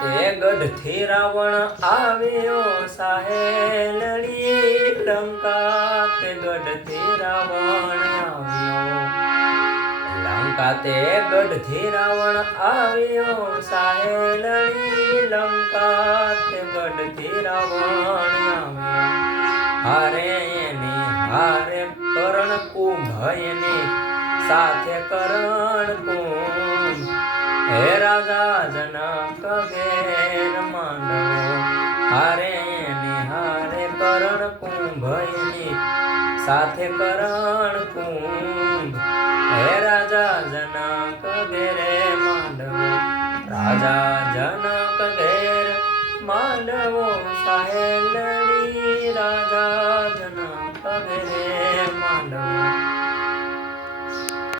તે ગઢથી રાવણ આવ્યો સાહેલડી લંકા તે ગઢથી રાવણ આવ્યો લંકા તે ગઢથી રાવણ આવ્યો સાહેલડી લંકા તે ગઢથી રાવણ આવ્યો હારે એની હારે કરણ કુંભ એની સાથે કરણ કુંભ હે રાજા જનક ઘેર માંડવો હારે એની હારે કરણ કુંભ એની સાથે કરણ કુંભ હે રાજા જનક ઘેરે માંડવો રાજા